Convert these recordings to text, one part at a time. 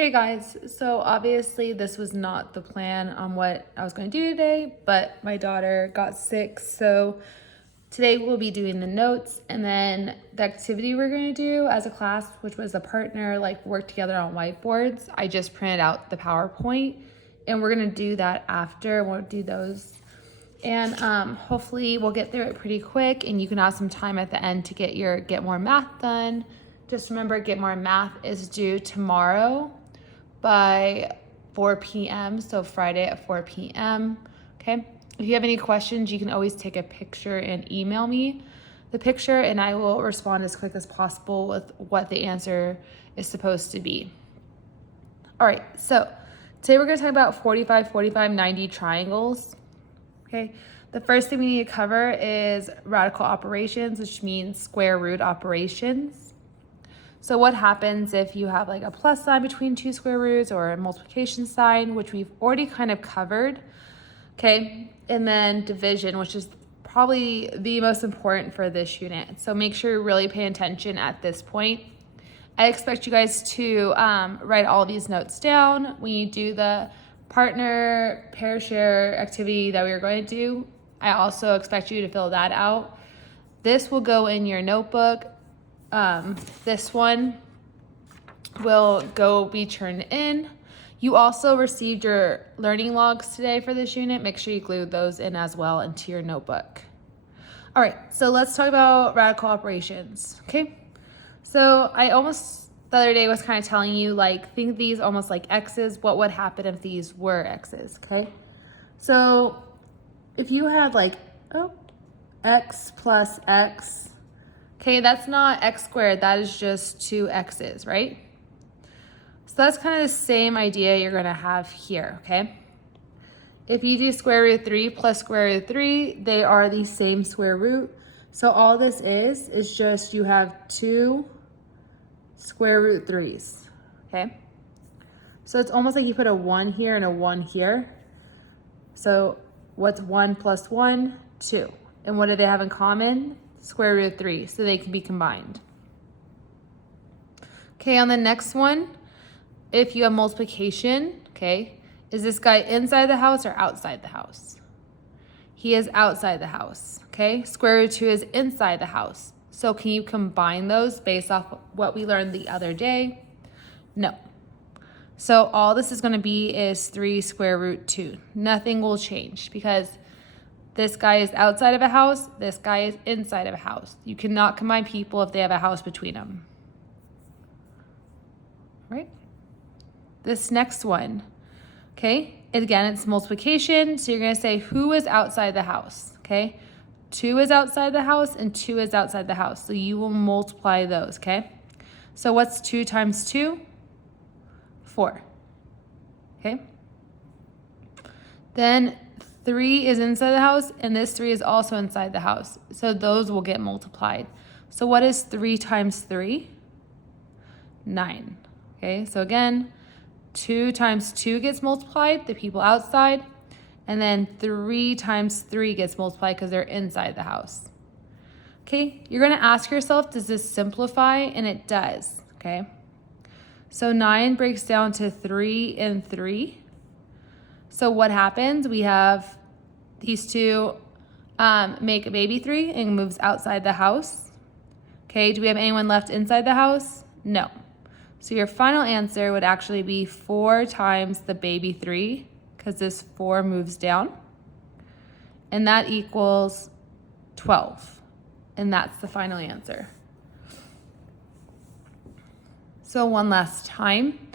Hey guys, so obviously this was not the plan on what I was going to do today, but my daughter got sick, so today we'll be doing the notes and then the activity we're going to do as a class, which was a partner like work together on whiteboards. I just printed out the PowerPoint and we're going to do that after. We'll do those and hopefully we'll get through it pretty quick and you can have some time at the end to get more math done. Just remember, Get More Math is due tomorrow by 4 p.m. So Friday at 4 p.m. Okay. If you have any questions, you can always take a picture and email me the picture and I will respond as quick as possible with what the answer is supposed to be. All right. So today we're going to talk about 45, 45, 90 triangles. Okay. The first thing we need to cover is radical operations, which means square root operations. So what happens if you have like a plus sign between two square roots or a multiplication sign, which we've already kind of covered, okay? And then division, which is probably the most important for this unit. So make sure you're really paying attention at this point. I expect you guys to write all these notes down when you do the partner pair share activity that we are going to do. I also expect you to fill that out. This will go in your notebook. This one will be turned in. You also received your learning logs today for this unit. Make sure you glue those in as well into your notebook. All right, so let's talk about radical operations, okay? So the other day was kind of telling you, like, think of these almost like X's. What would happen if these were X's, okay? So if you had like, X plus X, okay, that's not X squared, that is just 2X's, right? So that's kind of the same idea you're gonna have here, okay? If you do square root 3 plus square root 3, they are the same square root. So all this is just you have 2 square root 3's, okay? So it's almost like you put a 1 here and a 1 here. So what's 1 plus 1? 2. And what do they have in common? Square root 3, so they can be combined. Okay, on the next one, if you have multiplication, okay, is this guy inside the house or outside the house? He is outside the house, okay? Square root 2 is inside the house. So can you combine those based off what we learned the other day? No. So all this is gonna be is 3 square root 2. Nothing will change because this guy is outside of a house, this guy is inside of a house. You cannot combine people if they have a house between them. Right? This next one, okay? Again, it's multiplication, so you're gonna say who is outside the house, okay? 2 is outside the house and 2 is outside the house, so you will multiply those, okay? So what's 2 times 2? 4, okay? Then 3 is inside the house, and this 3 is also inside the house. So those will get multiplied. So what is 3 times 3? 9. Okay, so again, 2 times 2 gets multiplied, the people outside, and then 3 times 3 gets multiplied because they're inside the house. Okay, you're going to ask yourself, does this simplify? And it does, okay? So 9 breaks down to 3 and 3. So what happens? We have these two make a baby 3 and moves outside the house. Okay, do we have anyone left inside the house? No. So your final answer would actually be 4 times the baby 3 because this 4 moves down. And that equals 12. And that's the final answer. So one last time.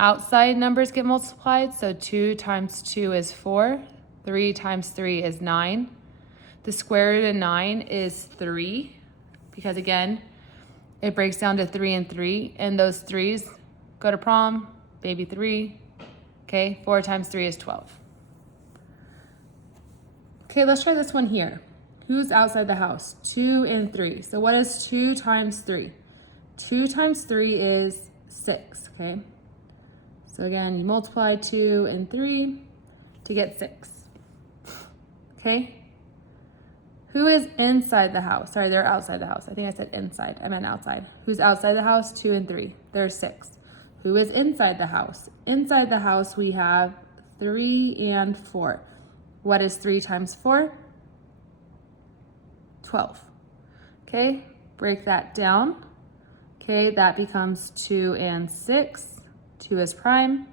Outside numbers get multiplied, so 2 times 2 is 4, 3 times 3 is 9. The square root of 9 is 3, because again, it breaks down to 3 and 3, and those 3's go to prom, baby 3, okay? 4 times 3 is 12. Okay, let's try this one here. Who's outside the house? 2 and 3. So what is 2 times 3? 2 times 3 is 6, okay? So again, you multiply 2 and 3 to get 6, okay? Who is inside the house? Sorry, they're outside the house. I think I said inside, I meant outside. Who's outside the house? 2 and 3, there's 6. Who is inside the house? Inside the house, we have 3 and 4. What is 3 times 4? 12. Okay, break that down. Okay, that becomes 2 and 6. 2 is prime.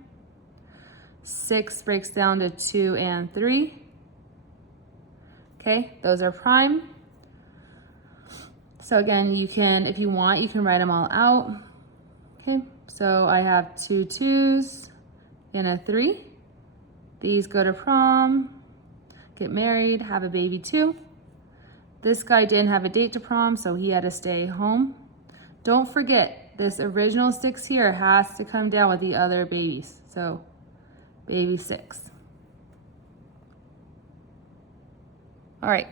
6 breaks down to 2 and 3. Okay, those are prime. So again, you can, if you want, you can write them all out. Okay, so I have 2 2s and a 3. These go to prom, get married, have a baby too. This guy didn't have a date to prom, so he had to stay home. Don't forget, this original 6 here has to come down with the other babies. So baby 6. All right.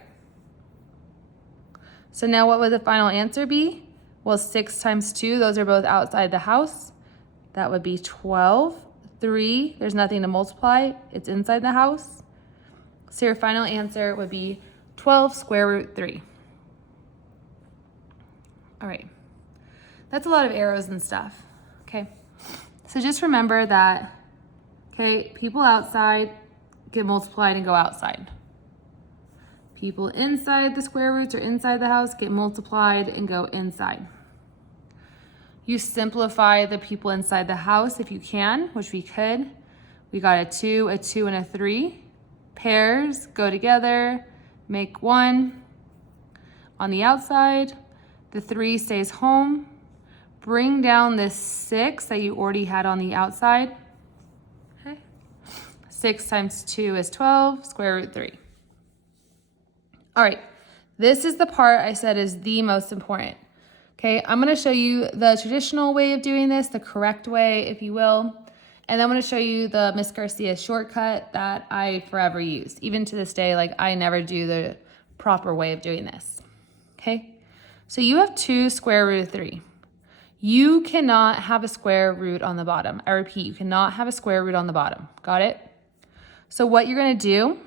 So now what would the final answer be? Well, 6 times 2, those are both outside the house. That would be 12. 3, there's nothing to multiply. It's inside the house. So your final answer would be 12 square root 3. All right. That's a lot of arrows and stuff. Okay. So just remember that, okay, people outside get multiplied and go outside. People inside the square roots or inside the house get multiplied and go inside. You simplify the people inside the house if you can, which we could. We got a 2, and a 3. Pairs go together, make 1. On the outside, the 3 stays home. Bring down this 6 that you already had on the outside. Okay. 6 times 2 is 12, square root 3. All right, this is the part I said is the most important. Okay, I'm gonna show you the traditional way of doing this, the correct way, if you will. And then I'm gonna show you the Miss Garcia shortcut that I forever use. Even to this day, like I never do the proper way of doing this. Okay, so you have 2 square root of 3. You cannot have a square root on the bottom. I repeat, you cannot have a square root on the bottom. Got it? So what you're gonna do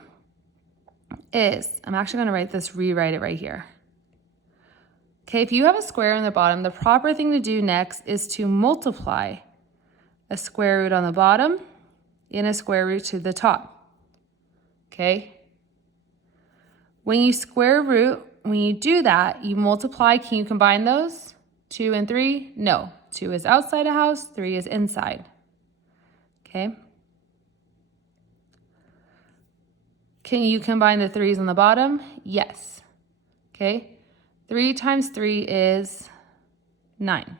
is, I'm actually gonna rewrite it right here. Okay, if you have a square on the bottom, the proper thing to do next is to multiply a square root on the bottom and a square root to the top. Okay? When you square root, when you do that, you multiply, can you combine those? 2 and 3? No. 2 is outside a house, 3 is inside. Okay? Can you combine the 3's on the bottom? Yes. Okay? 3 times 3 is 9.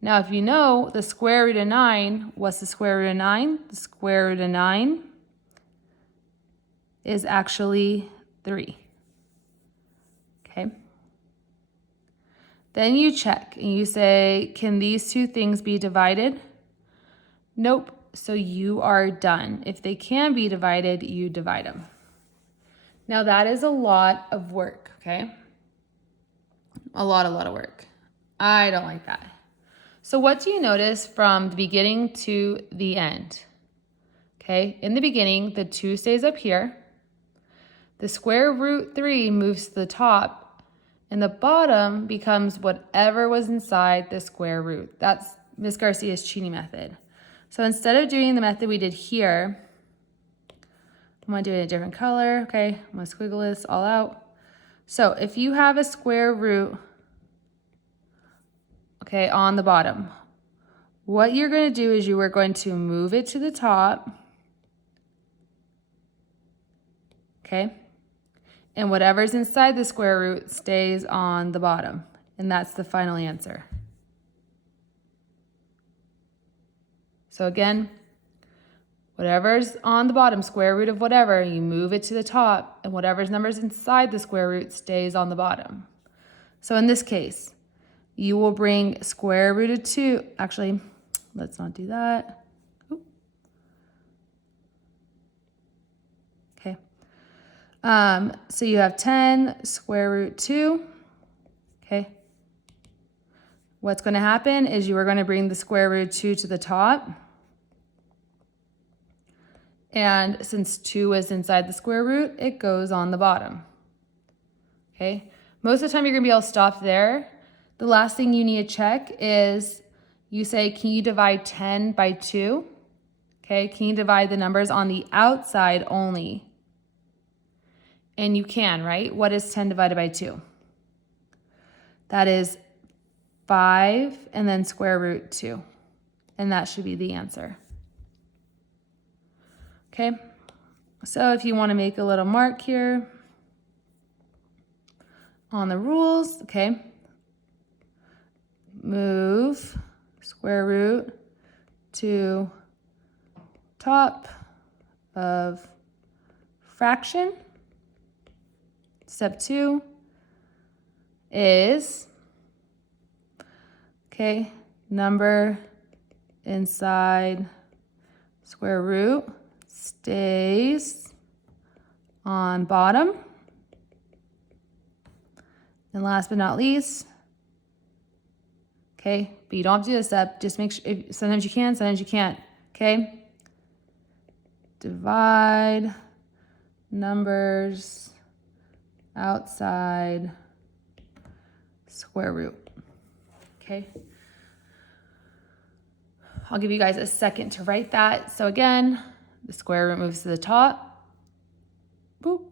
Now, if you know the square root of 9, what's the square root of 9? The square root of 9 is actually 3. Okay? Then you check and you say, can these two things be divided? Nope. So you are done. If they can be divided, you divide them. Now that is a lot of work, okay? A lot of work. I don't like that. So what do you notice from the beginning to the end? Okay, in the beginning, the 2 stays up here. The square root 3 moves to the top, and the bottom becomes whatever was inside the square root. That's Miss Garcia's cheating method. So instead of doing the method we did here, I'm gonna do it in a different color. Okay, I'm gonna squiggle this all out. So if you have a square root, okay, on the bottom, what you're gonna do is you are going to move it to the top, okay? And whatever's inside the square root stays on the bottom. And that's the final answer. So again, whatever's on the bottom, square root of whatever, you move it to the top, and whatever's numbers inside the square root stays on the bottom. So in this case, you will bring square root of 2. Actually, let's not do that. Oop. Okay. So you have 10 square root 2. Okay. What's going to happen is you are going to bring the square root of 2 to the top. And since 2 is inside the square root, it goes on the bottom. Okay? Most of the time you're going to be able to stop there. The last thing you need to check is you say, can you divide 10 by 2? Okay, can you divide the numbers on the outside only? And you can, right? What is 10 divided by 2? That is 5 and then square root 2. And that should be the answer. Okay, so if you want to make a little mark here on the rules, okay, move square root to top of fraction. Step 2 is, okay, number inside square root stays on bottom. And last but not least, okay, but you don't have to do this step, just make sure, sometimes you can, sometimes you can't, okay? Divide numbers outside square root, okay? I'll give you guys a second to write that. So again, the square root moves to the top, boop,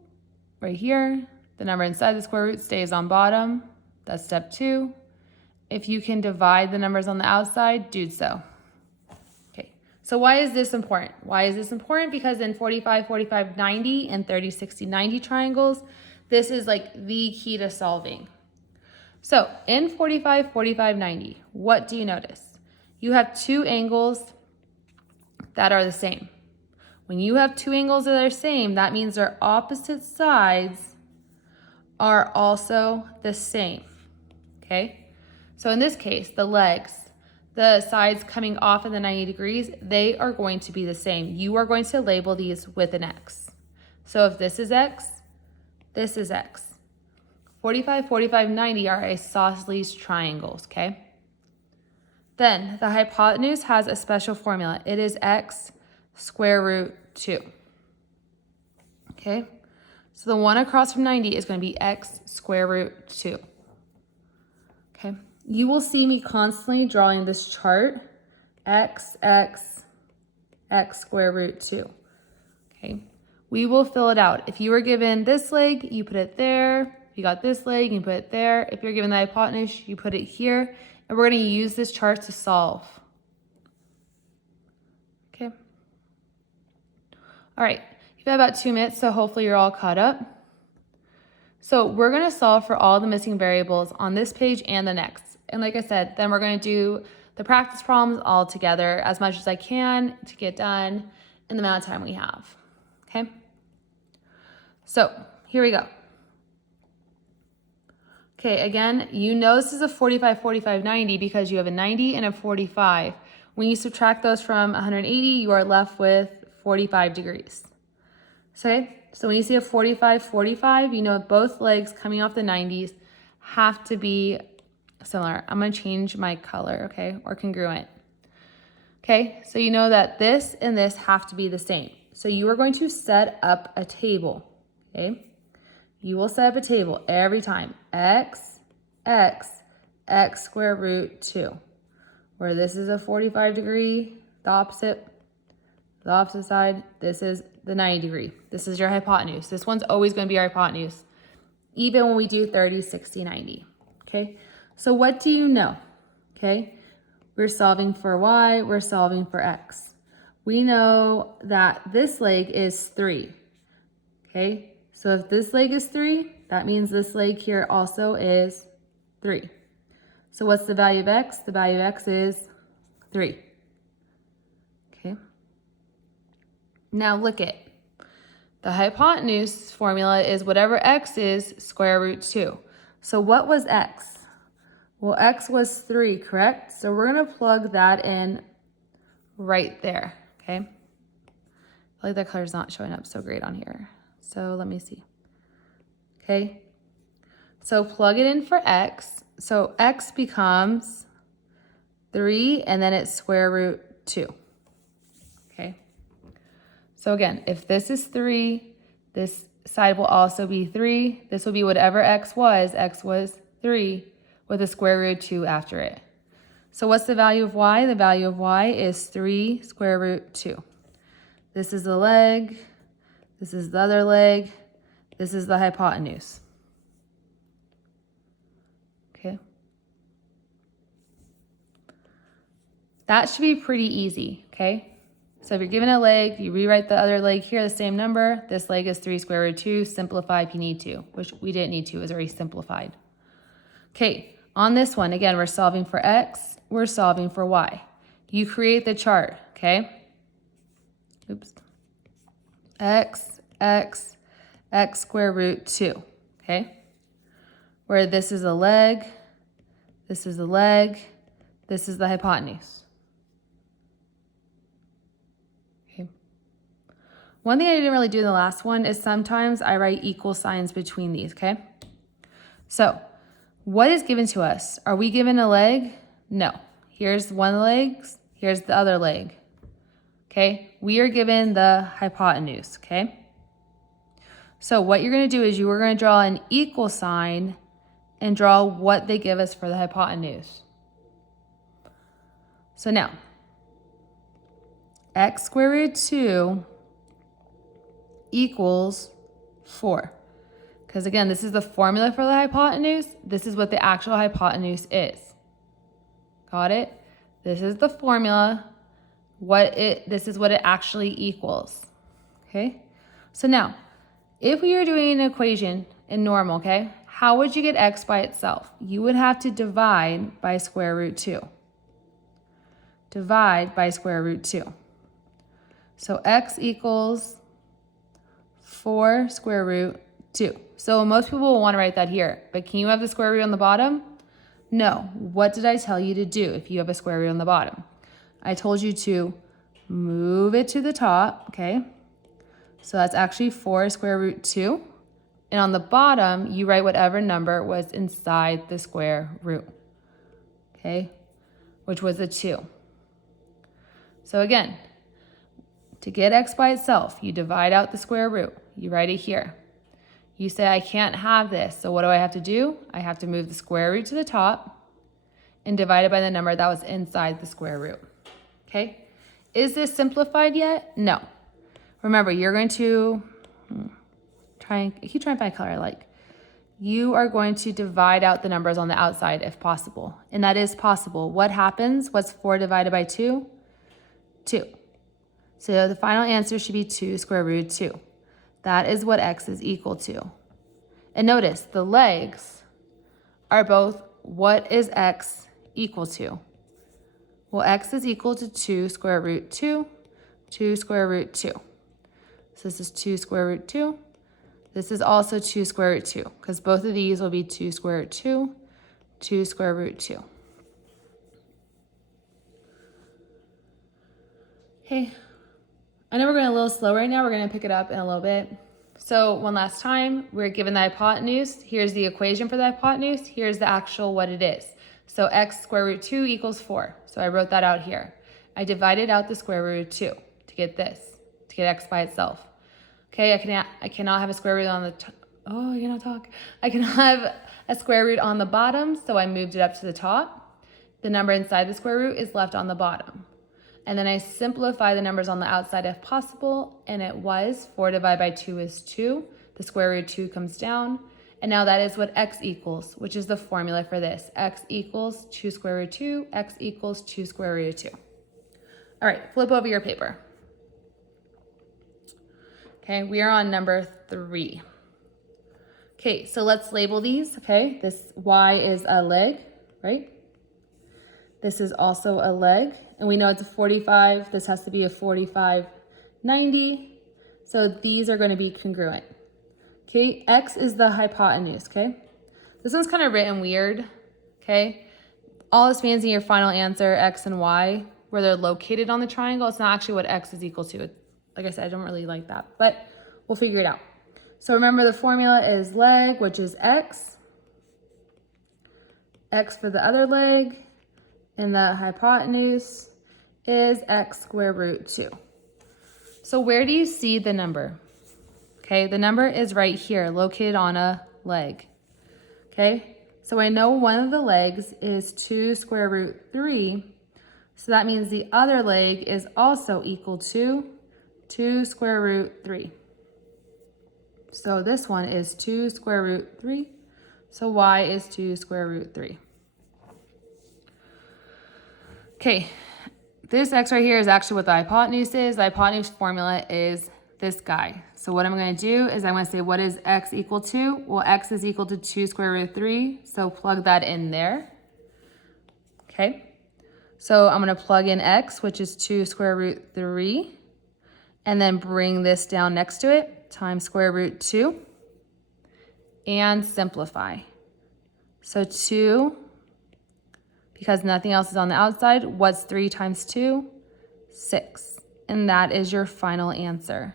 right here. The number inside the square root stays on bottom. That's step 2. If you can divide the numbers on the outside, do so. Okay, so why is this important? Why is this important? Because in 45, 45, 90 and 30, 60, 90 triangles, this is like the key to solving. So in 45, 45, 90, what do you notice? You have 2 angles that are the same. When you have 2 angles that are the same, that means their opposite sides are also the same, okay? So in this case, the legs, the sides coming off of the 90 degrees, they are going to be the same. You are going to label these with an X. So if this is X, this is X. 45, 45, 90 are isosceles triangles, okay? Then the hypotenuse has a special formula. It is X square root 2, okay? So the one across from 90 is going to be X square root 2, okay? You will see me constantly drawing this chart, X, X, X square root 2, okay? We will fill it out. If you were given this leg, you put it there. If you got this leg, you put it there. If you're given the hypotenuse, you put it here. And we're going to use this chart to solve. Okay. All right. You've got about 2 minutes, so hopefully you're all caught up. So we're going to solve for all the missing variables on this page and the next. And like I said, then we're going to do the practice problems all together as much as I can to get done in the amount of time we have. Okay. So here we go. Okay, again, you know this is a 45, 45, 90 because you have a 90 and a 45. When you subtract those from 180, you are left with 45 degrees. Okay, so when you see a 45, 45, you know both legs coming off the 90s have to be similar. I'm going to change my color, okay, or congruent. Okay, so you know that this and this have to be the same. So you are going to set up a table, okay? You will set up a table every time. X, X, X square root 2. Where this is a 45 degree, the opposite side, this is the 90 degree. This is your hypotenuse. This one's always going to be our hypotenuse, even when we do 30, 60, 90. Okay, so what do you know? Okay, we're solving for Y, we're solving for X. We know that this leg is 3. Okay, so if this leg is 3, that means this leg here also is 3. So what's the value of X? The value of X is 3. Okay. Now look at the hypotenuse formula is whatever X is square root 2. So what was X? Well, X was 3, correct? So we're going to plug that in right there, okay? I feel like that color's not showing up so great on here. So let me see. Okay, so plug it in for X. So X becomes 3 and then it's square root 2. Okay, so again, if this is 3, this side will also be 3. This will be whatever X was 3 with a square root 2 after it. So what's the value of y? The value of y is 3 square root 2. This is the leg. This is the other leg. This is the hypotenuse. Okay. That should be pretty easy, okay? So if you're given a leg, you rewrite the other leg here, the same number. This leg is 3 square root 2. Simplify if you need to, which we didn't need to. It was already simplified. Okay, on this one, again, we're solving for x. We're solving for y. You create the chart, okay? Oops. X square root 2, okay? Where this is a leg, this is a leg, this is the hypotenuse. Okay. One thing I didn't really do in the last one is sometimes I write equal signs between these, okay? So, what is given to us? Are we given a leg? No. Here's one leg, here's the other leg. Okay, we are given the hypotenuse, okay? So what you're gonna do is you are gonna draw an equal sign and draw what they give us for the hypotenuse. So now, x square root 2 equals 4. Because again, this is the formula for the hypotenuse. This is what the actual hypotenuse is. Got it? This is the formula. This is what it actually equals. Okay? So now, if we are doing an equation in normal, okay, how would you get x by itself? You would have to divide by square root 2. Divide by square root 2. So x equals 4 square root 2. So most people will want to write that here, but can you have the square root on the bottom? No. What did I tell you to do if you have a square root on the bottom? I told you to move it to the top, okay? So that's actually 4 square root 2. And on the bottom, you write whatever number was inside the square root, okay? Which was a 2. So again, to get x by itself, you divide out the square root. You write it here. You say, I can't have this, so what do I have to do? I have to move the square root to the top and divide it by the number that was inside the square root, okay? Is this simplified yet? No. Remember, you're going to, keep trying to find a color I like. You are going to divide out the numbers on the outside if possible, and that is possible. What happens? What's 4 divided by 2? 2. So the final answer should be 2 square root 2. That is what x is equal to. And notice the legs are both what is x equal to? Well, x is equal to 2 square root 2, 2 square root 2. So this is 2 square root 2. This is also 2 square root 2, because both of these will be 2 square root 2, 2 square root 2. Okay. I know we're going a little slow right now. We're going to pick it up in a little bit. So one last time, we're given the hypotenuse. Here's the equation for the hypotenuse. Here's the actual what it is. So x square root 2 equals 4. So I wrote that out here. I divided out the square root of 2 to get this, to get x by itself. Okay, I cannot have a square root on the top. Oh, I cannot talk. I cannot have a square root on the bottom, so I moved it up to the top. The number inside the square root is left on the bottom. And then I simplify the numbers on the outside if possible, and it was 4 divided by 2 is 2. The square root of 2 comes down, and now that is what x equals, which is the formula for this. X equals 2 square root of 2, x equals 2 square root of 2. All right, flip over your paper. Okay, we are on number 3. Okay, so let's label these, okay? This y is a leg, right? This is also a leg, and we know it's a 45. This has to be a 45, 90. So these are going to be congruent. Okay, x is the hypotenuse, okay? This one's kind of written weird, okay? All this means in your final answer, x and y, where they're located on the triangle, it's not actually what x is equal to. Like I said, I don't really like that, but we'll figure it out. So remember the formula is leg, which is x for the other leg, and the hypotenuse is x square root 2. So where do you see the number? Okay, the number is right here, located on a leg. Okay, So I know one of the legs is 2 square root 3. So that means the other leg is also equal to 2 square root 3. So this one is 2 square root 3. So y is 2 square root 3. Okay, this x right here is actually what the hypotenuse is. The hypotenuse formula is this guy. So what I'm going to do is I'm going to say, what is x equal to? Well, x is equal to 2 square root 3. So plug that in there. Okay. So I'm going to plug in x, which is 2 square root 3. And then bring this down next to it, times square root 2. And simplify. So 2, because nothing else is on the outside, what's 3 times 2? 6. And that is your final answer.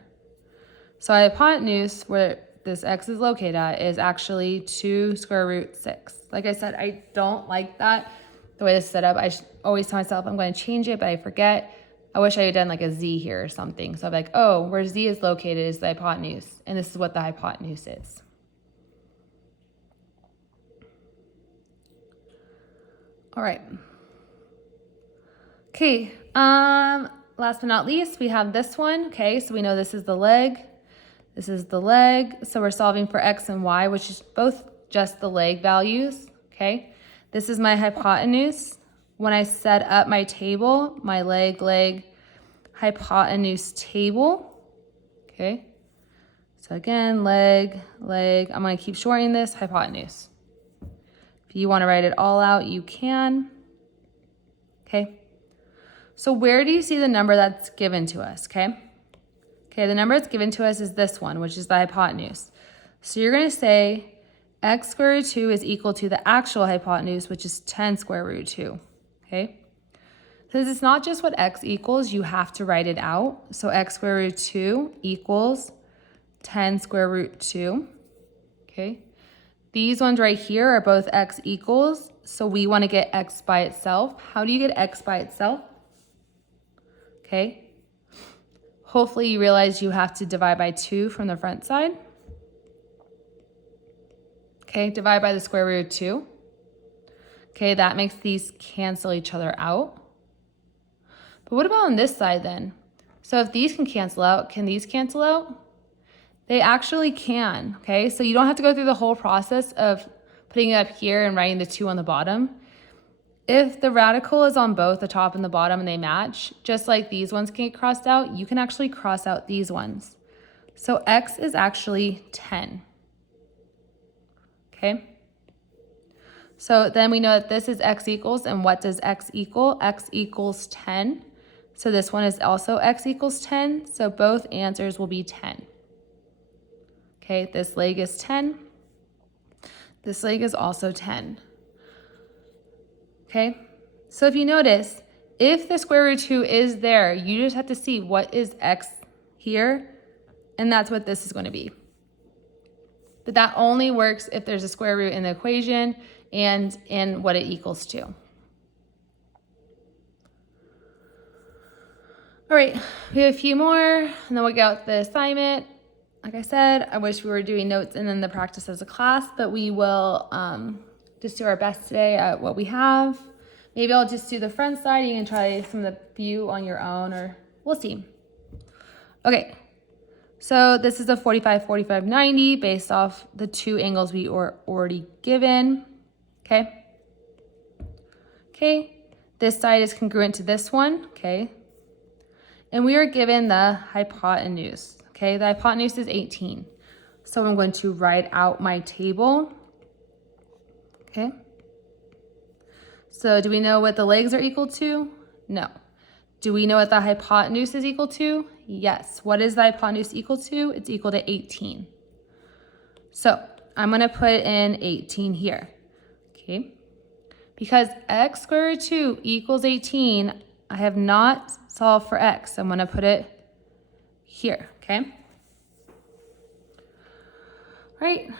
So hypotenuse, where this x is located at, is actually 2 square root 6. Like I said, I don't like that, the way this is set up. I always tell myself I'm going to change it, but I forget. I wish I had done like a z here or something. So I'm like, oh, where z is located is the hypotenuse. And this is what the hypotenuse is. All right. Okay, last but not least, we have this one. Okay, so we know this is the leg. This is the leg. So we're solving for x and y, which is both just the leg values. Okay, this is my hypotenuse. When I set up my table, my leg, hypotenuse table. Okay, so again, leg, I'm going to keep shortening this, hypotenuse. If you want to write it all out, you can. Okay. So where do you see the number that's given to us, okay? Okay, the number that's given to us is this one, which is the hypotenuse. So you're going to say x square root 2 is equal to the actual hypotenuse, which is 10 square root 2, okay? Since it's not just what x equals, you have to write it out. So x square root 2 equals 10 square root 2, okay? These ones right here are both x equals, so we want to get x by itself. How do you get x by itself? Okay. Hopefully you realize you have to divide by 2 from the front side. Okay, divide by the square root of 2. Okay, that makes these cancel each other out. But what about on this side then? So if these can cancel out, can these cancel out? They actually can, okay? So you don't have to go through the whole process of putting it up here and writing the 2 on the bottom. If the radical is on both the top and the bottom and they match, just like these ones can get crossed out, you can actually cross out these ones. So x is actually 10, okay? So then we know that this is x equals, and what does x equal? X equals 10. So this one is also x equals 10, so both answers will be 10. Okay, this leg is 10. This leg is also 10. Okay, so if you notice, if the square root 2 is there, you just have to see what is x here, and that's what this is going to be. But that only works if there's a square root in the equation and in what it equals to. All right, we have a few more, and then we'll get out the assignment. Like I said, I wish we were doing notes and then the practice as a class, but we will just do our best today at what we have. Maybe I'll just do the front side. You can try some of the view on your own, or we'll see. Okay, so this is a 45, 45, 90 based off the 2 angles we were already given. Okay. Okay, this side is congruent to this one. Okay, and we are given the hypotenuse. Okay, the hypotenuse is 18. So I'm going to write out my table. Okay. So do we know what the legs are equal to? No. Do we know what the hypotenuse is equal to? Yes. What is the hypotenuse equal to? It's equal to 18. So I'm going to put in 18 here. Okay. Because x square root 2 equals 18, I have not solved for x. I'm going to put it here. Okay. Right.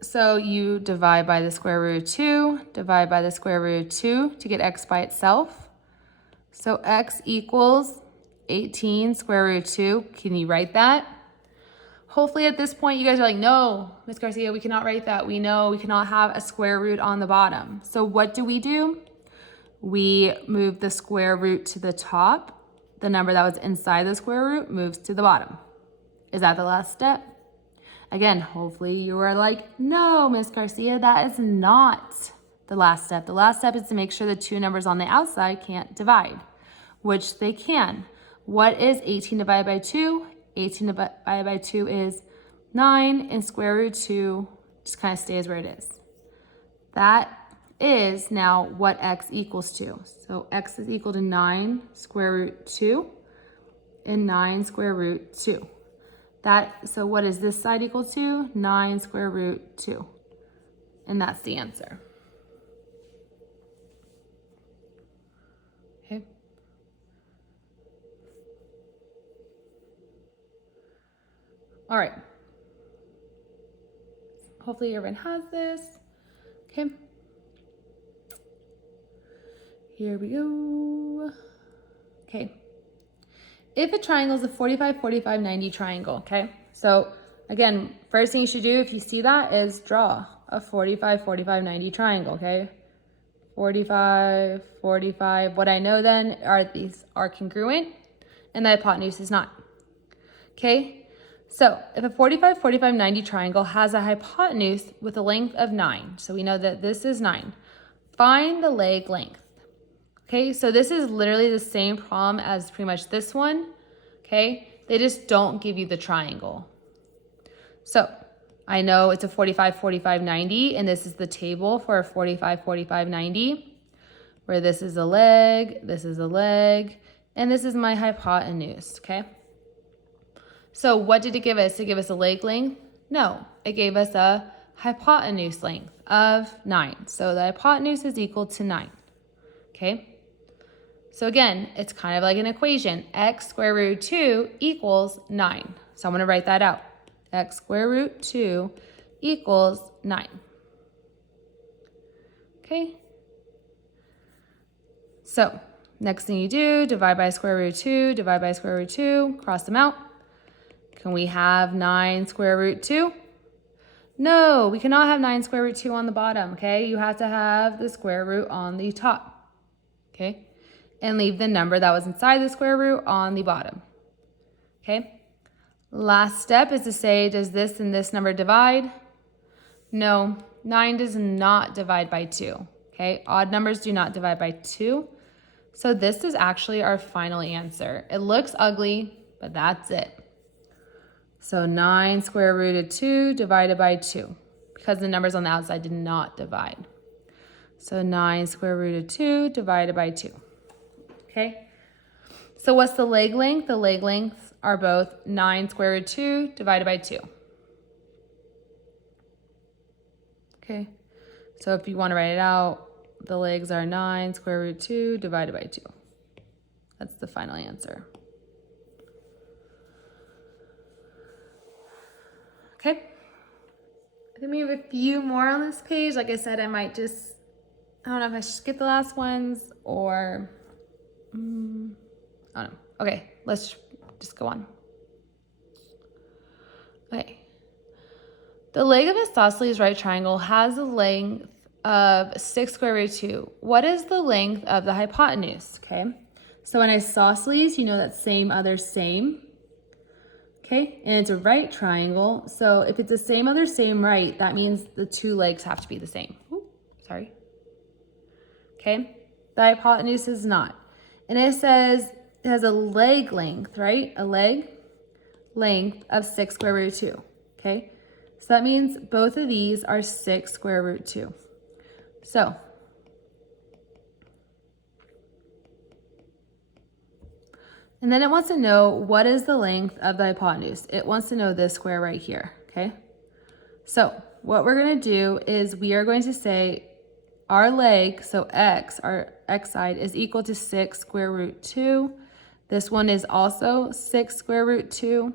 So you divide by the square root of 2, divide by the square root of 2 to get x by itself. So x equals 18 square root of 2. Can you write that? Hopefully at this point you guys are like, no, Miss Garcia, we cannot write that. We know we cannot have a square root on the bottom. So what do? We move the square root to the top. The number that was inside the square root moves to the bottom. Is that the last step? Again, hopefully you are like, no, Miss Garcia, that is not the last step. The last step is to make sure the two numbers on the outside can't divide, which they can. What is 18 divided by 2? 18 divided by 2 is 9, and square root 2 just kind of stays where it is. That is now what x equals to. So x is equal to 9 square root 2 and 9 square root 2. So what is this side equal to? 9 square root 2. And that's the answer. Okay. All right. Hopefully everyone has this. Okay. Here we go. Okay. If a triangle is a 45, 45, 90 triangle, okay? So again, first thing you should do if you see that is draw a 45, 45, 90 triangle, okay? 45, 45. What I know then are these are congruent and the hypotenuse is not. Okay? So if a 45, 45, 90 triangle has a hypotenuse with a length of 9, so we know that this is 9, find the leg length. Okay, so this is literally the same problem as pretty much this one, okay? They just don't give you the triangle. So I know it's a 45, 45, 90, and this is the table for a 45, 45, 90, where this is a leg, and this is my hypotenuse, okay? So what did it give us? Did it give us a leg length? No, it gave us a hypotenuse length of 9. So the hypotenuse is equal to 9, okay? So again, it's kind of like an equation. X square root 2 equals 9. So I'm going to write that out. X square root 2 equals 9. Okay? So next thing you do, divide by square root 2, divide by square root 2, cross them out. Can we have 9 square root 2? No, we cannot have 9 square root 2 on the bottom, okay? You have to have the square root on the top, okay? And leave the number that was inside the square root on the bottom, okay? Last step is to say, does this and this number divide? No, 9 does not divide by 2, okay? Odd numbers do not divide by 2. So this is actually our final answer. It looks ugly, but that's it. So 9 square root of 2 divided by 2, because the numbers on the outside did not divide. So 9 square root of 2 divided by 2. Okay, so what's the leg length? The leg lengths are both 9 square root 2 divided by 2. Okay, so if you want to write it out, the legs are 9 square root 2 divided by 2. That's the final answer. Okay, I think we have a few more on this page. Like I said, I don't know if I should skip the last ones or... I don't know. Okay, let's just go on. Okay. The leg of isosceles right triangle has a length of 6 square root 2. What is the length of the hypotenuse? Okay, so in isosceles, you know that same, other, same. Okay, and it's a right triangle. So if it's the same, other, same, right, that means the two legs have to be the same. Ooh, sorry. Okay, the hypotenuse is not. And it says it has a leg length, right? A leg length of 6 square root 2, okay? So that means both of these are 6 square root 2. So, and then it wants to know what is the length of the hypotenuse. It wants to know this square right here, okay? So what we're going to do is we are going to say our leg, so x, our x side, is equal to 6 square root 2. This one is also 6 square root 2.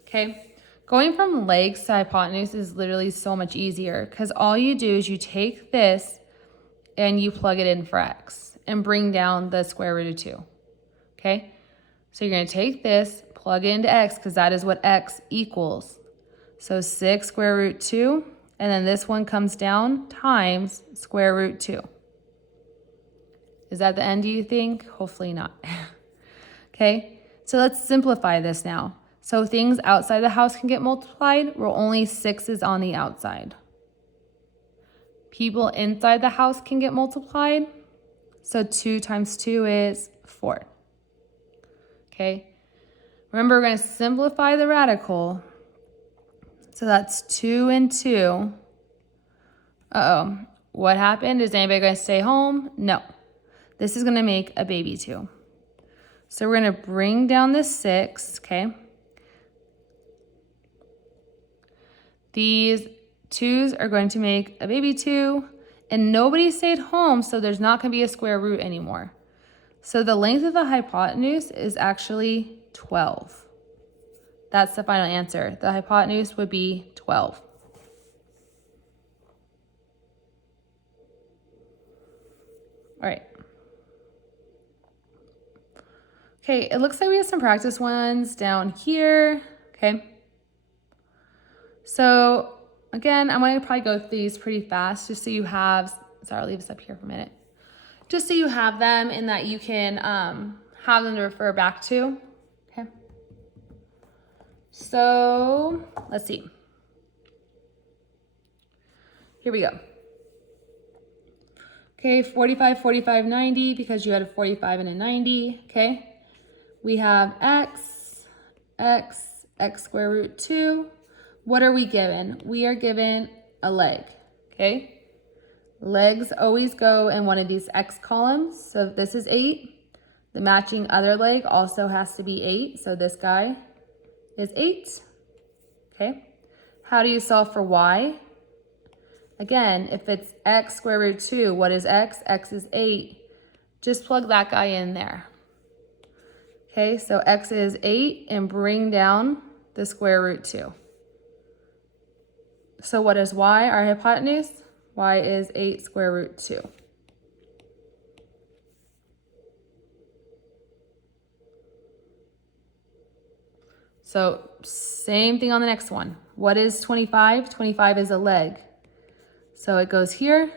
Okay, going from legs to hypotenuse is literally so much easier because all you do is you take this and you plug it in for x and bring down the square root of 2. Okay, so you're going to take this, plug into x because that is what x equals. So 6 square root 2, and then this one comes down times square root 2. Is that the end, do you think? Hopefully not. Okay, so let's simplify this now. So things outside the house can get multiplied, where only 6 is on the outside. People inside the house can get multiplied, so 2 times 2 is 4. Okay, remember we're going to simplify the radical. So that's 2 and 2. Uh-oh, what happened? Is anybody going to stay home? No. This is going to make a baby 2. So we're going to bring down this 6, okay? These 2's are going to make a baby 2, and nobody stayed home, so there's not going to be a square root anymore. So the length of the hypotenuse is actually 12. That's the final answer. The hypotenuse would be 12. All right. Okay, it looks like we have some practice ones down here, okay? So again, I'm going to probably go through these pretty fast just so you have, sorry, I'll leave this up here for a minute. Just so you have them and that you can have them to refer back to, okay? So let's see. Here we go. Okay, 45, 45, 90, because you had a 45 and a 90, okay? We have x square root 2. What are we given? We are given a leg, okay? Legs always go in one of these x columns. So if this is 8, the matching other leg also has to be 8. So this guy is 8, okay? How do you solve for y? Again, if it's x square root 2, what is x? X is 8. Just plug that guy in there. Okay, so x is 8 and bring down the square root 2. So what is y? Our hypotenuse? Y is 8 square root 2. So same thing on the next one. What is 25? 25 is a leg. So it goes here.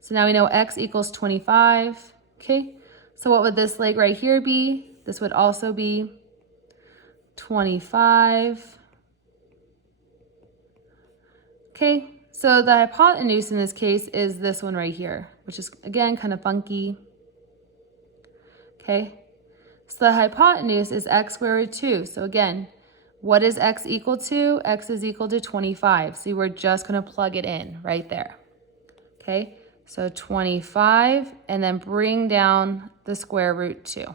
So now we know x equals 25. Okay, so what would this leg right here be? This would also be 25. Okay, so the hypotenuse in this case is this one right here, which is, again, kind of funky. Okay, so the hypotenuse is x square root 2. So again, what is x equal to? X is equal to 25. So we're just going to plug it in right there. Okay, so 25, and then bring down the square root 2.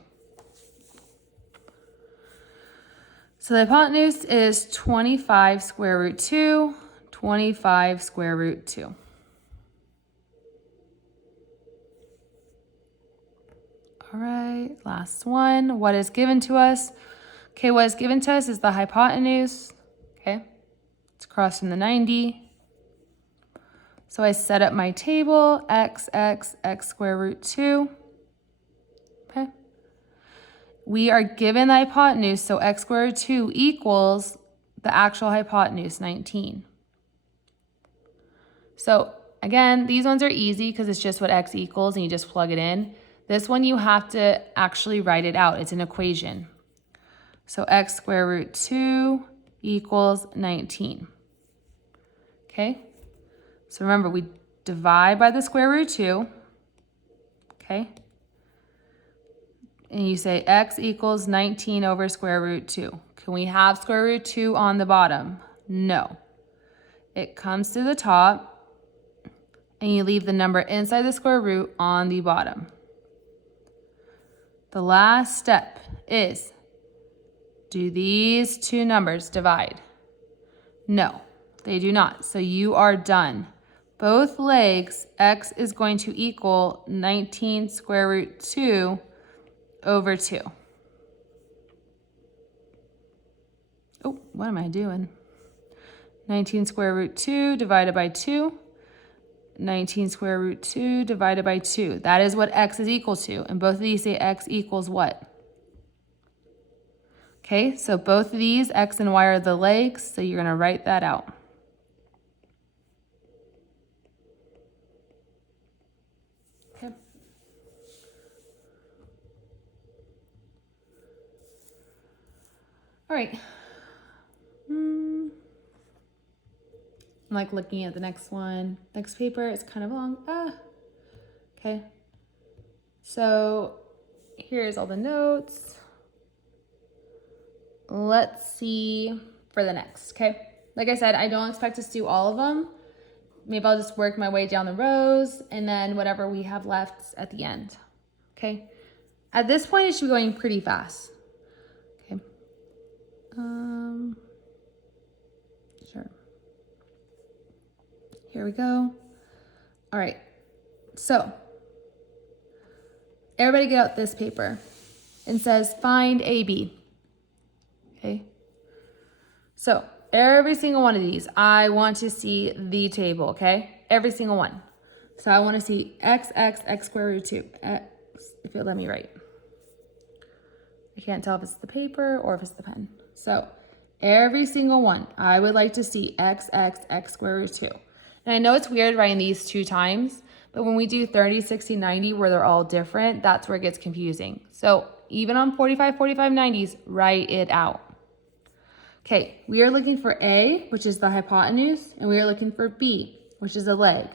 So the hypotenuse is 25 square root 2, 25 square root 2. All right, last one. What is given to us? Okay, what is given to us is the hypotenuse. Okay, it's crossing the 90. So I set up my table, x square root 2. Okay. We are given the hypotenuse, so x squared root 2 equals the actual hypotenuse, 19. So again, these ones are easy because it's just what x equals and you just plug it in. This one you have to actually write it out. It's an equation. So x squared root 2 equals 19. Okay? So remember, we divide by the square root 2. Okay? And you say x equals 19 over square root 2. Can we have square root 2 on the bottom? No. It comes to the top, and you leave the number inside the square root on the bottom. The last step is, do these two numbers divide? No, they do not. So you are done. Both legs, x is going to equal 19 square root 2 over 2. Oh, what am I doing? 19 square root 2 divided by 2. 19 square root 2 divided by 2. That is what x is equal to. And both of these say x equals what? Okay, so both of these, X and Y, are the legs, so you're gonna write that out. Okay. All right. I'm like looking at the next one. Next paper is kind of long. Okay. So here's all the notes. Let's see for the next, okay? Like I said, I don't expect us to do all of them. Maybe I'll just work my way down the rows and then whatever we have left at the end, okay? At this point, it should be going pretty fast, okay? Sure. Here we go. All right, so everybody get out this paper. It says find AB. Okay. So every single one of these, I want to see the table, okay? Every single one. So I want to see x square root 2. X, if you'll let me write. I can't tell if it's the paper or if it's the pen. So every single one, I would like to see x square root 2. And I know it's weird writing these 2 times, but when we do 30, 60, 90, where they're all different, that's where it gets confusing. So even on 45, 45, 90s, write it out. Okay, we are looking for A, which is the hypotenuse, and we are looking for B, which is a leg.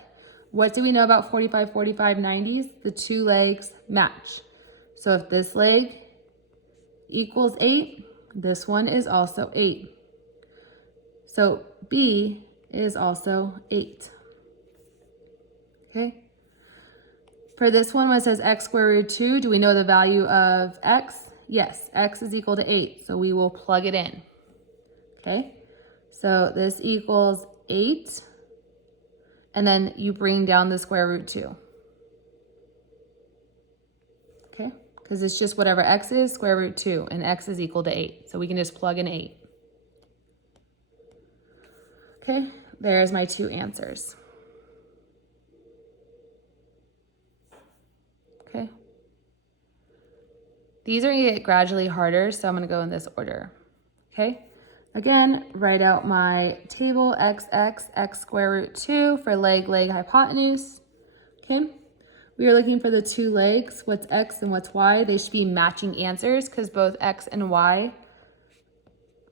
What do we know about 45, 45, 90s? The 2 legs match. So if this leg equals 8, this one is also 8. So B is also 8. Okay. For this one, when it says x square root 2, do we know the value of x? Yes, x is equal to 8, so we will plug it in. Okay, so this equals 8, and then you bring down the square root 2. Okay, because it's just whatever x is, square root 2, and x is equal to 8. So we can just plug in 8. Okay, there's my 2 answers. Okay. These are going to get gradually harder, so I'm going to go in this order. Okay. Again, write out my table, x square root 2 for leg, hypotenuse. Okay, we are looking for the 2 legs. What's x and what's y? They should be matching answers because both x and y,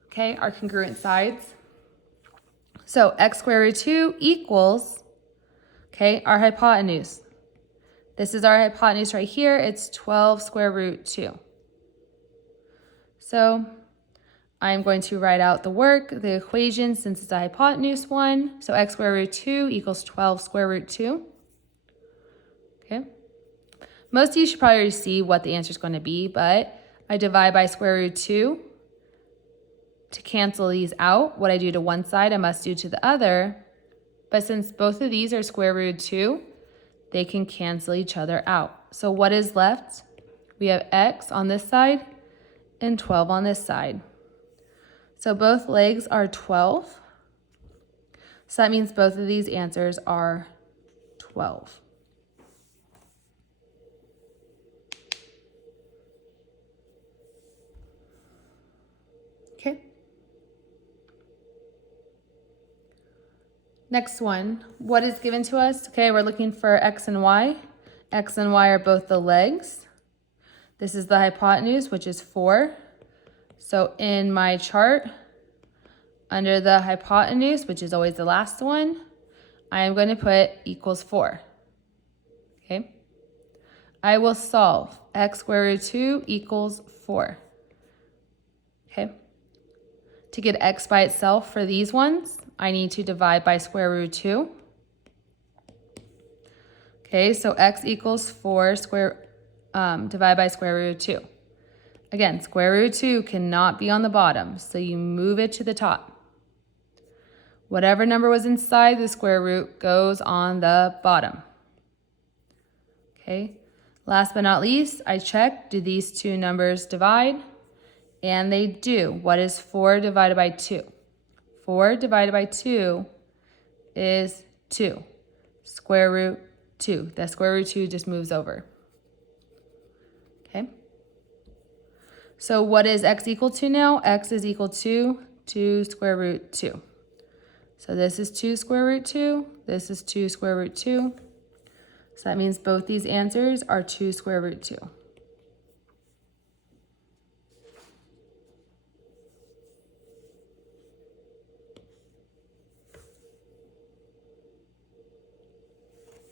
okay, are congruent sides. So x square root 2 equals, okay, our hypotenuse. This is our hypotenuse right here. It's 12 square root 2. So I'm going to write out the work, the equation, since it's a hypotenuse one. So x square root 2 equals 12 square root 2. Okay. Most of you should probably already see what the answer is going to be, but I divide by square root 2 to cancel these out. What I do to one side, I must do to the other. But since both of these are square root 2, they can cancel each other out. So what is left? We have x on this side and 12 on this side. So both legs are 12. So that means both of these answers are 12. Okay. Next one, what is given to us? Okay, we're looking for x and y. X and y are both the legs. This is the hypotenuse, which is 4. So in my chart, under the hypotenuse, which is always the last one, I am going to put equals 4. Okay. I will solve x square root 2 equals 4. Okay. To get x by itself for these ones, I need to divide by square root 2. Okay, so x equals 4 divide by square root 2. Again, square root 2 cannot be on the bottom, so you move it to the top. Whatever number was inside the square root goes on the bottom. Okay, last but not least, I check, do these 2 numbers divide? And they do. What is 4 divided by 2? 4 divided by 2 is 2. Square root 2. The square root 2 just moves over. Okay. So what is x equal to now? X is equal to 2 square root 2. So this is 2 square root 2. This is 2 square root 2. So that means both these answers are 2 square root 2.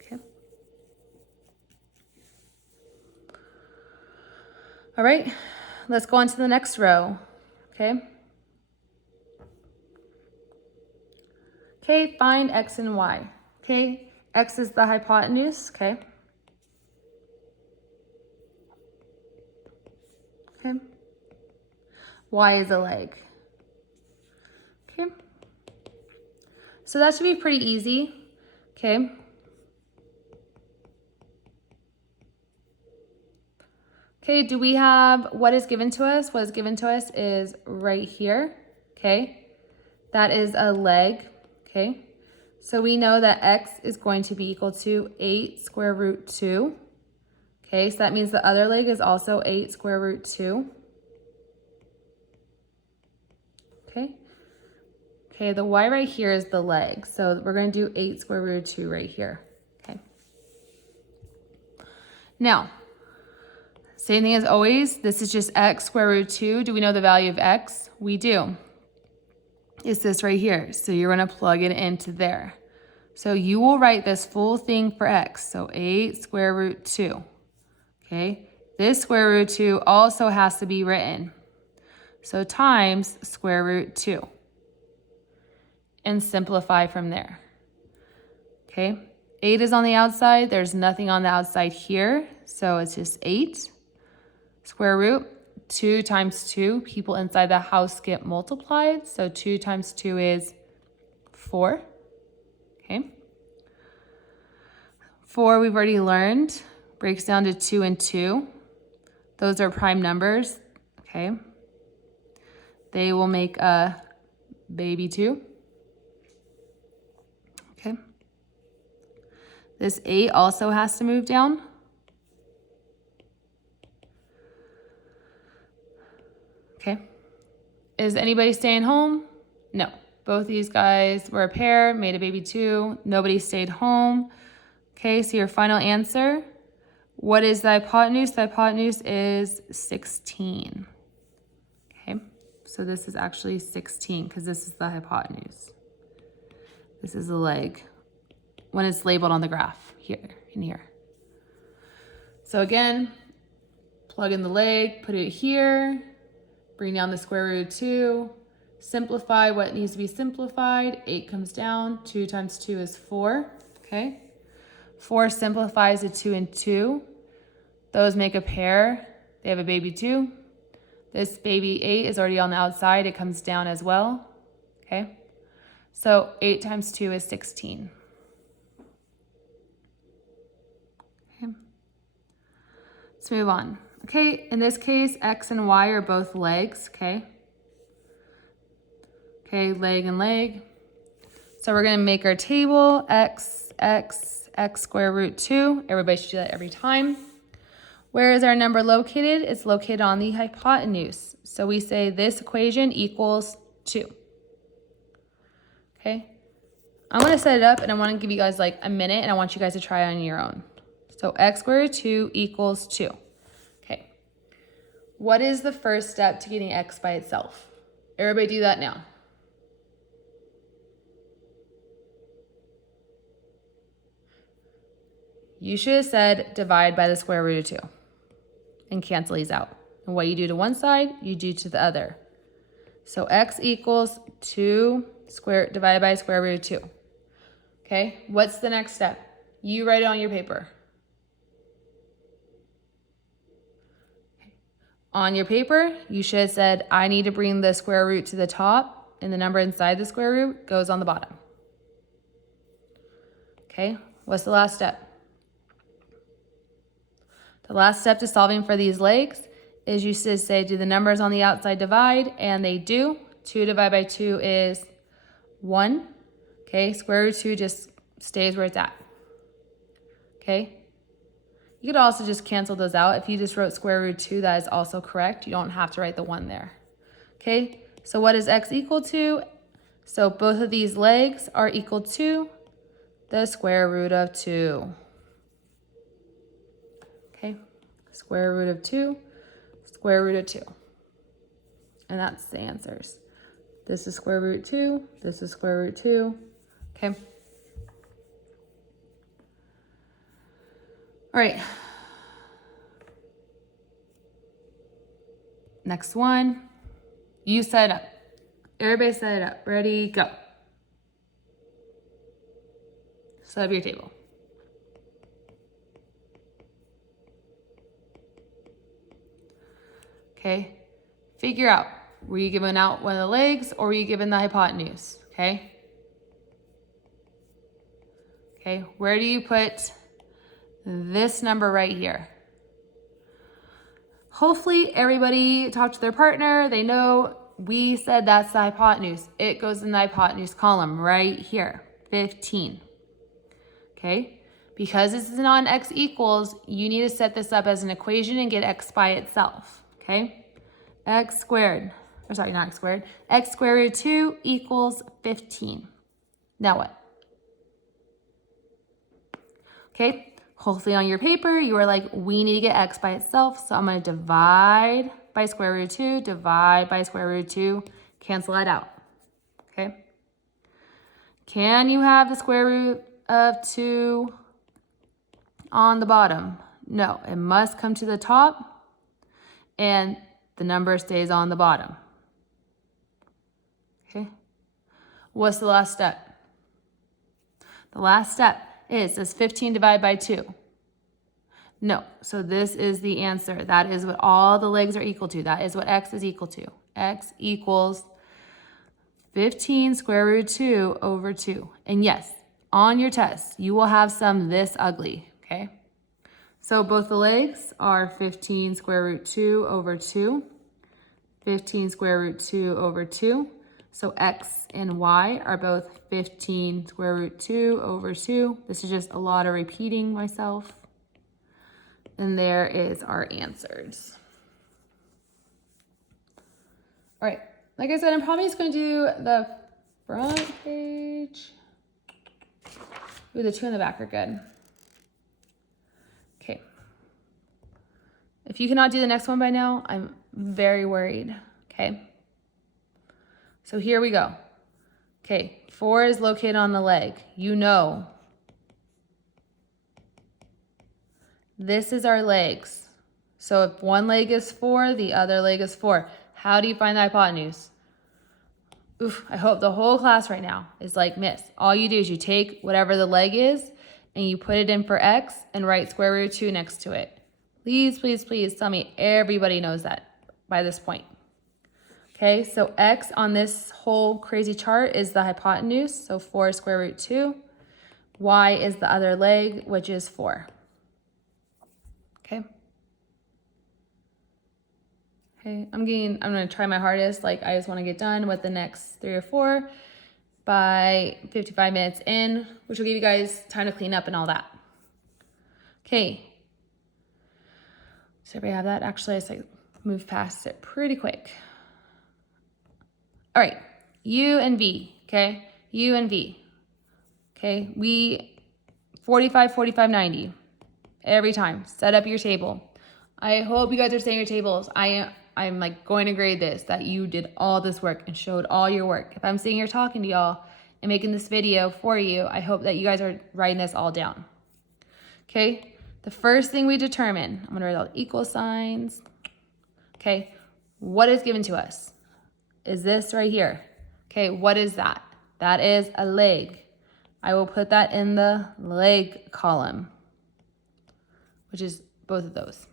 Okay. All right, let's go on to the next row. Okay. Okay, find x and y. Okay, x is the hypotenuse. Okay. Okay. Y is a leg. Okay. So that should be pretty easy. Okay. Okay, do we have what is given to us? What is given to us is right here. Okay. That is a leg. Okay. So we know that x is going to be equal to 8 square root 2. Okay, so that means the other leg is also 8 square root 2. Okay. Okay, the y right here is the leg. So we're going to do 8 square root 2 right here. Okay. Now, same thing as always. This is just x square root 2. Do we know the value of x? We do. It's this right here. So you're going to plug it into there. So you will write this full thing for x. So 8 square root 2. Okay. This square root 2 also has to be written. So times square root 2. And simplify from there. Okay. 8 is on the outside. There's nothing on the outside here. So it's just 8 square root. 2 times 2. People inside the house get multiplied. So 2 times 2 is 4. Okay. 4 we've already learned. Breaks down to 2 and 2. Those are prime numbers. Okay. They will make a baby 2. Okay. This 8 also has to move down. Okay. Is anybody staying home? No. Both these guys were a pair, made a baby 2. Nobody stayed home. Okay, so your final answer. What is the hypotenuse? The hypotenuse is 16. Okay, so this is actually 16 because this is the hypotenuse. This is the leg when it's labeled on the graph here and here. So again, plug in the leg, put it here, bring down the square root of 2, simplify what needs to be simplified. 8 comes down, 2 times 2 is 4, okay? 4 simplifies to 2 and 2. Those make a pair. They have a baby 2. This baby 8 is already on the outside. It comes down as well, okay? So 8 times 2 is 16. Okay. Let's move on. Okay, in this case, x and y are both legs, okay? Okay, leg and leg. So we're gonna make our table, x square root 2. Everybody should do that every time. Where is our number located? It's located on the hypotenuse. So we say this equation equals 2. Okay, I'm gonna set it up and I wanna give you guys like a minute and I want you guys to try it on your own. So x squared root 2 equals 2. Okay, what is the first step to getting x by itself? Everybody do that now. You should have said divide by the square root of 2 and cancel these out. And what you do to one side, you do to the other. So x equals 2 divided by square root of 2. Okay, what's the next step? You write it on your paper. Okay. On your paper, you should have said, I need to bring the square root to the top, and the number inside the square root goes on the bottom. Okay, what's the last step? The last step to solving for these legs is you should say, do the numbers on the outside divide? And they do. 2 divided by 2 is 1. Okay, square root of 2 just stays where it's at. Okay, You could also just cancel those out. If you just wrote square root 2, that is also correct. You don't have to write the 1 there. Okay, so what is x equal to? So both of these legs are equal to the square root of 2. Okay, square root of 2, square root of 2. And that's the answers. This is square root 2, this is square root 2. Okay. All right. Next one. You set it up. Everybody set it up. Ready, go. Set up your table. Okay. Figure out, were you given out one of the legs or were you given the hypotenuse? Okay. Okay, where do you put this number right here? Hopefully everybody talked to their partner. They know we said that's the hypotenuse. It goes in the hypotenuse column right here, 15. Okay, because this is non x equals, you need to set this up as an equation and get x by itself. Okay, x squared, or sorry, not x squared, x square root 2 equals 15. Now what? Okay, hopefully on your paper, you are like, we need to get x by itself. So I'm going to divide by square root 2, divide by square root 2, cancel that out. Okay. Can you have the square root of 2 on the bottom? No, it must come to the top and the number stays on the bottom. Okay. What's the last step? The last step is, does 15 divide by 2? No, so this is the answer. That is what all the legs are equal to. That is what x is equal to. X equals 15 square root 2 over 2. And yes, on your test, you will have some this ugly, okay? So both the legs are 15 square root 2 over 2. 15 square root 2 over 2. So x and y are both 15 square root 2 over 2. This is just a lot of repeating myself. And there is our answers. All right, like I said, I'm probably just going to do the front page. Ooh, the 2 in the back are good. Okay. If you cannot do the next one by now, I'm very worried, okay? So here we go. Okay, 4 is located on the leg. You know. This is our legs. So if one leg is 4, the other leg is 4. How do you find the hypotenuse? Oof, I hope the whole class right now is like, miss, all you do is you take whatever the leg is and you put it in for x and write square root 2 next to it. Please, please, please tell me everybody knows that by this point. Okay, so x on this whole crazy chart is the hypotenuse, so 4 square root 2. Y is the other leg, which is 4. Okay. Okay, I'm gonna try my hardest. Like, I just want to get done with the next 3 or 4 by 55 minutes in, which will give you guys time to clean up and all that. Okay. Does everybody have that? Actually, I just like move past it pretty quick. All right, U and V, okay? U and V, okay? We, 45, 45, 90, every time. Set up your table. I hope you guys are saying your tables. I'm like going to grade this, that you did all this work and showed all your work. If I'm sitting here talking to y'all and making this video for you, I hope that you guys are writing this all down. Okay, the first thing we determine, I'm gonna write all the equal signs. Okay, what is given to us? Is this right here. Okay, what is that? That is a leg. I will put that in the leg column, which is both of those.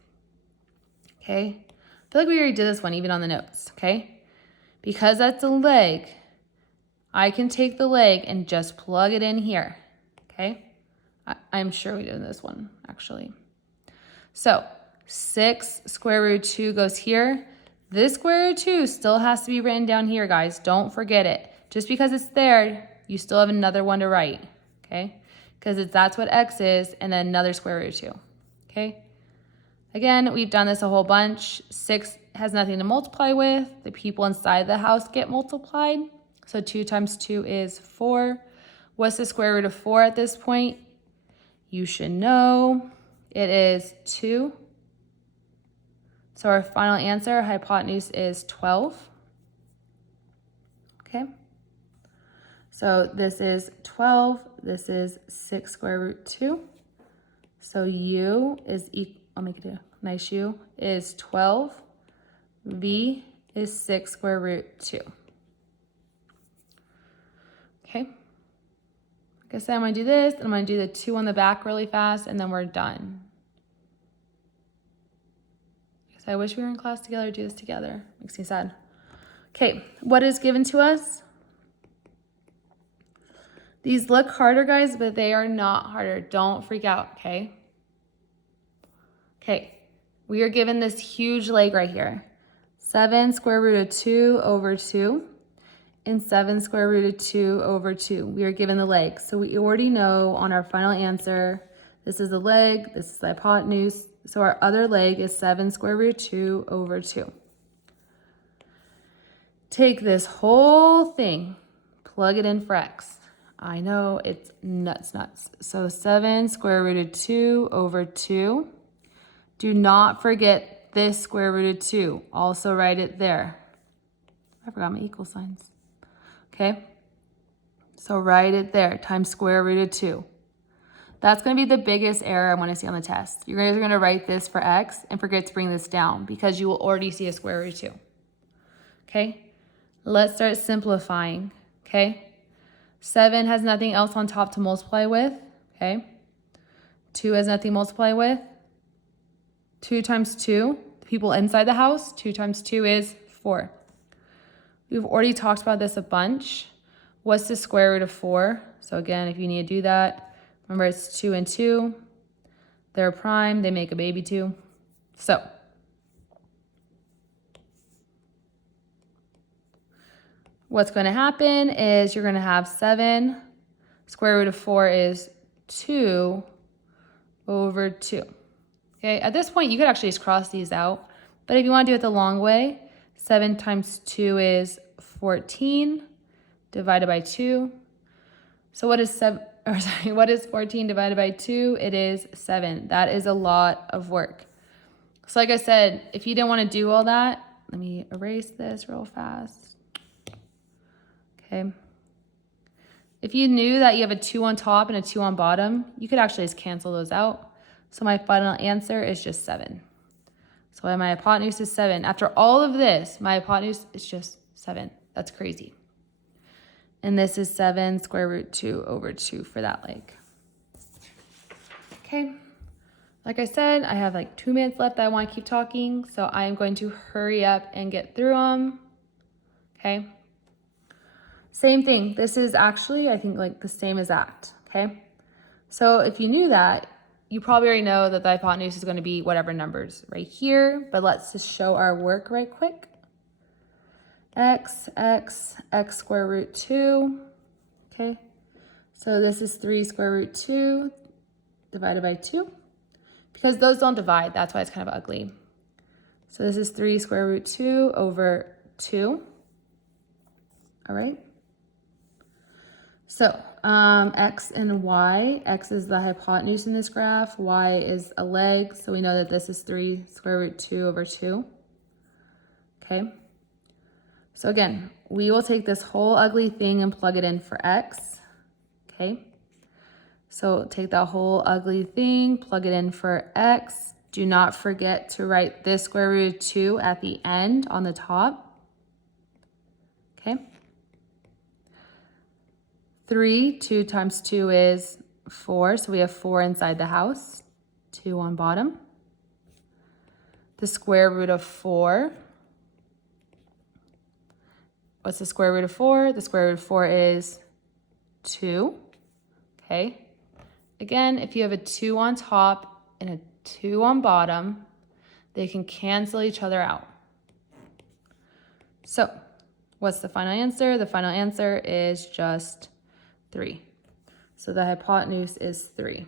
Okay, I feel like we already did this one even on the notes, okay? Because that's a leg, I can take the leg and just plug it in here, okay? I'm sure we did this one, actually. So 6 square root 2 goes here. This square root 2 still has to be written down here, guys. Don't forget it. Just because it's there, you still have another one to write, okay? Because that's what x is, and then another square root 2, okay? Again, we've done this a whole bunch. 6 has nothing to multiply with. The people inside the house get multiplied. So 2 times 2 is 4. What's the square root of 4 at this point? You should know. It is 2. So our final answer, our hypotenuse, is 12. Okay? So this is 12. This is 6 square root 2. So U is equal, I'll make it a nice U, is 12. V is 6 square root 2. Okay? Like I said, I'm going to do this, and I'm going to do the 2 on the back really fast, and then we're done. I wish we were in class together to do this together. Makes me sad. Okay, what is given to us? These look harder, guys, but they are not harder. Don't freak out, okay? Okay, we are given this huge leg right here. 7 square root of 2 over 2 and 7 square root of 2 over 2. We are given the leg. So we already know on our final answer, this is the leg, this is the hypotenuse. So our other leg is 7 square root 2 over 2. Take this whole thing, plug it in for x. I know it's nuts. So 7 square root of 2 over 2. Do not forget this square root of 2. Also write it there. I forgot my equal signs. Okay? So write it there, times square root of 2. That's going to be the biggest error I want to see on the test. You're guys are going to write this for x and forget to bring this down because you will already see a square root of 2. Okay? Let's start simplifying. Okay? 7 has nothing else on top to multiply with. Okay? 2 has nothing to multiply with. 2 times 2, the people inside the house, 2 times 2 is 4. We've already talked about this a bunch. What's the square root of 4? So again, if you need to do that, remember it's 2 and 2. They're prime, they make a baby 2. So, what's going to happen is you're going to have 7. Square root of 4 is 2 over 2. Okay, at this point, you could actually just cross these out. But if you want to do it the long way, 7 times 2 is 14 divided by 2. So what is 14 divided by 2? It is 7. That is a lot of work. So like I said, if you didn't want to do all that, let me erase this real fast. Okay. If you knew that you have a 2 on top and a 2 on bottom, you could actually just cancel those out. So my final answer is just 7. So my hypotenuse is 7. After all of this, my hypotenuse is just 7. That's crazy. And this is 7 square root 2 over 2 for that leg. Okay. Like I said, I have like 2 minutes left that I want to keep talking. So I am going to hurry up and get through them. Okay. Same thing. This is actually, I think, like the same as that. Okay. So if you knew that, you probably already know that the hypotenuse is going to be whatever numbers right here, but let's just show our work right quick. X square root 2, okay? So this is 3 square root 2 divided by 2. Because those don't divide, that's why it's kind of ugly. So this is 3 square root 2 over 2, all right? So x and y, x is the hypotenuse in this graph, y is a leg, so we know that this is 3 square root 2 over 2, okay? So again, we will take this whole ugly thing and plug it in for x, okay? So take that whole ugly thing, plug it in for x. Do not forget to write this square root of 2 at the end on the top, okay? 2 times 2 is 4, so we have 4 inside the house, 2 on bottom. The square root of 4. What's the square root of 4? The square root of 4 is 2, okay? Again, if you have a 2 on top and a 2 on bottom, they can cancel each other out. So, what's the final answer? The final answer is just 3. So the hypotenuse is 3.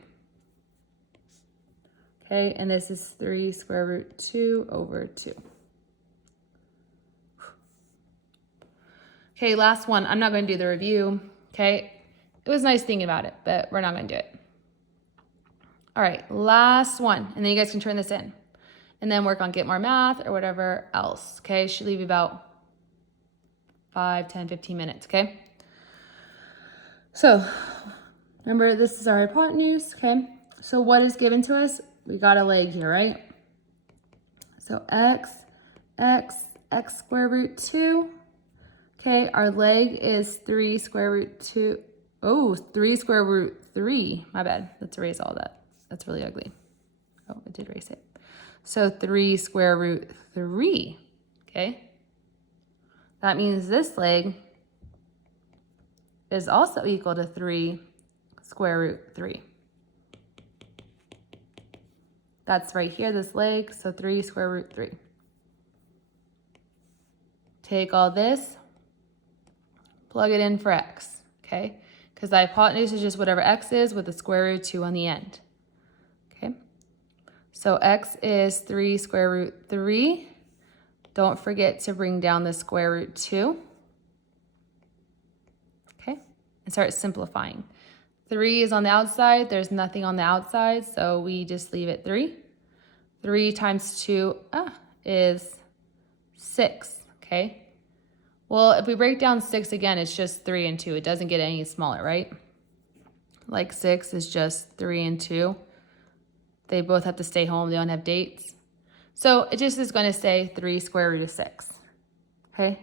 Okay, and this is 3 square root 2 over 2. Okay, last one. I'm not going to do the review. Okay, it was nice thinking about it, but we're not going to do it. All right, last one, and then you guys can turn this in and then work on Get More Math or whatever else. Okay, should leave you about 5, 10, 15 minutes. Okay, so remember, this is our hypotenuse. Okay, so what is given to us? We got a leg here, right? So x square root 2. Okay, our leg is 3 square root 2. Oh, 3 square root 3. My bad. Let's erase all that. That's really ugly. Oh, I did erase it. So 3 square root 3. Okay. That means this leg is also equal to 3 square root 3. That's right here, this leg. So 3 square root 3. Take all this, plug it in for x, okay? Because the hypotenuse is just whatever x is with a square root 2 on the end, okay? So x is 3 square root 3. Don't forget to bring down the square root 2, okay? And start simplifying. 3 is on the outside. There's nothing on the outside, so we just leave it 3. 3 times 2 is 6, okay? Well, if we break down 6 again, it's just 3 and 2. It doesn't get any smaller, right? Like 6 is just 3 and 2. They both have to stay home. They don't have dates. So it just is going to say 3 square root of 6, okay?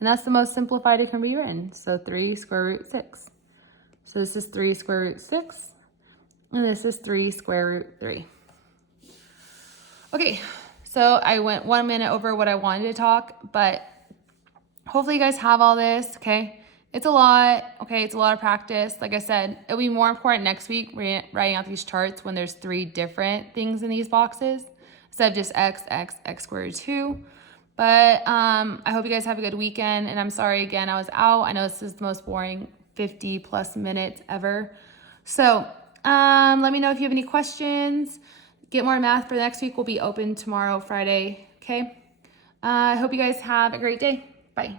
And that's the most simplified it can be written. So 3 square root 6. So this is 3 square root 6, and this is 3 square root 3. Okay, so I went 1 minute over what I wanted to talk, but hopefully you guys have all this, okay? It's a lot, okay? It's a lot of practice. Like I said, it'll be more important next week writing out these charts when there's 3 different things in these boxes instead of just x squared root 2. But I hope you guys have a good weekend, and I'm sorry again, I was out. I know this is the most boring 50 plus minutes ever. So let me know if you have any questions. Get More Math for next week will be open tomorrow, Friday, okay? I hope you guys have a great day. Bye.